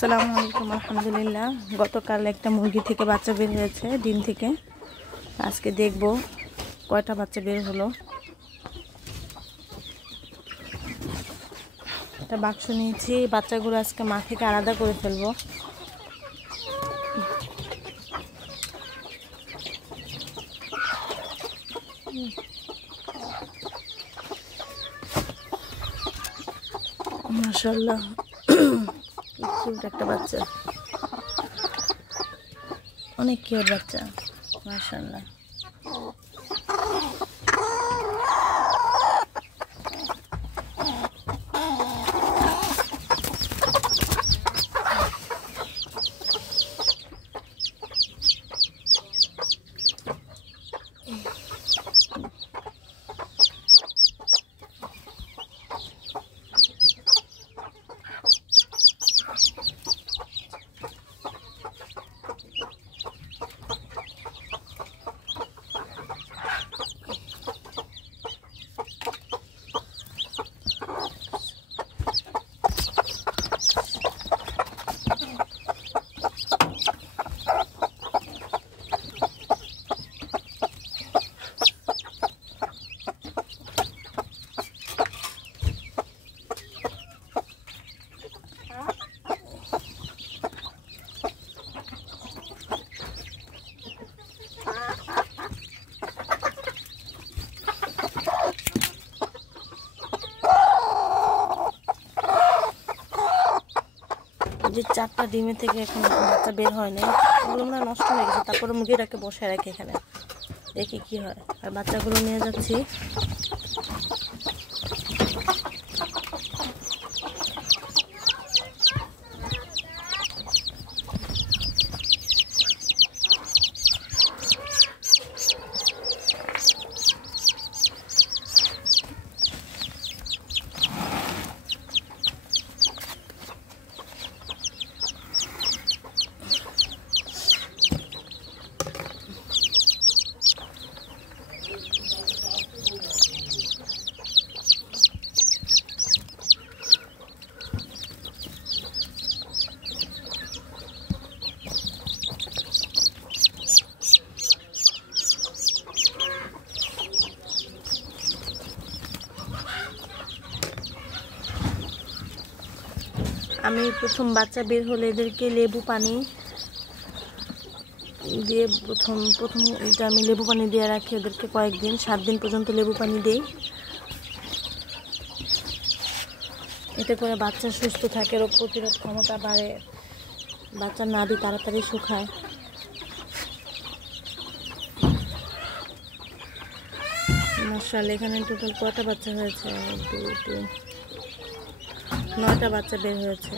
আসসালামু আলাইকুম। আলহামদুলিল্লাহ, গতকাল একটা মুরগি থেকে বাচ্চা বের হয়েছে ডিম থেকে। আজকে দেখব কয়টা বাচ্চা বের হলো। একটা বাক্স নিয়েছি, বাচ্চাগুলো আজকে মা থেকে আলাদা করে ফেলবো। মাশাআল্লাহ, কিউট একটা বাচ্চা, অনেক কিউট বাচ্চা, মাশাআল্লাহ। যে 4টা ডিমের থেকে এখন বাচ্চা বের হয় নাই, ওগুলো না নষ্ট হয়ে গেছে। তারপরে মুরগিটাকে বসায় রাখি এখানে, দেখি কি হয়। আর বাচ্চাগুলো নিয়ে যাচ্ছি। আমি প্রথম বাচ্চা বের হলে এদেরকে লেবু পানি দিয়ে প্রথম এটা আমি লেবু পানি দিয়ে রাখি ওদেরকে কয়েকদিন, 7 দিন পর্যন্ত লেবু পানি দিই। এতে করে বাচ্চা সুস্থ থাকে, রোগ প্রতিরোধ ক্ষমতা বাড়ে, বাচ্চার নাড়ি তাড়াতাড়ি শুকায়। মাশাআল্লাহ, এখানে টোটাল কয়টা বাচ্চা হয়েছে? 1 2 3 9টা বাচ্চা বের হয়েছে।